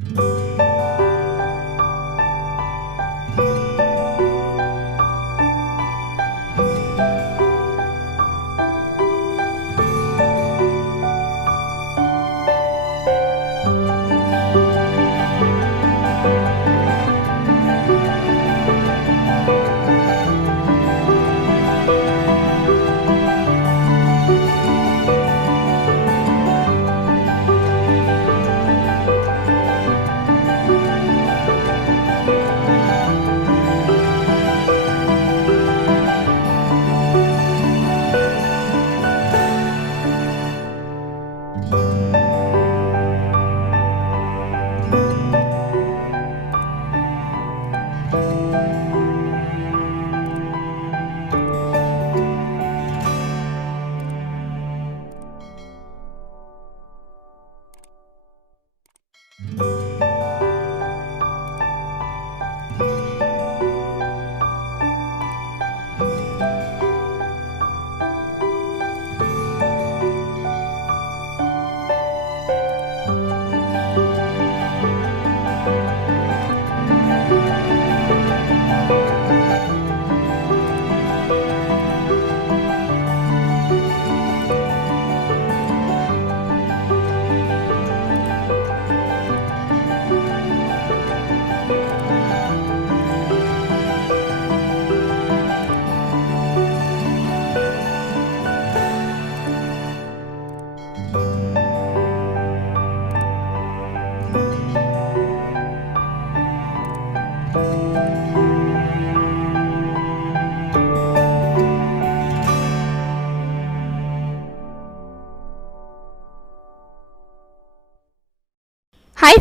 Hi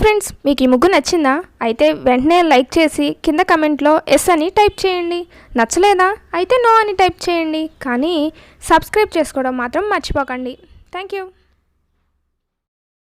friends, మీకు ఈ ముగ్గు నచ్చిందా? అయితే వెంటనే లైక్ చేసి కింద కమెంట్లో ఎస్ అని టైప్ చేయండి. నచ్చలేదా? అయితే నో అని టైప్ చేయండి. కానీ సబ్స్క్రైబ్ చేసుకోవడం మాత్రం మర్చిపోకండి. Thank you.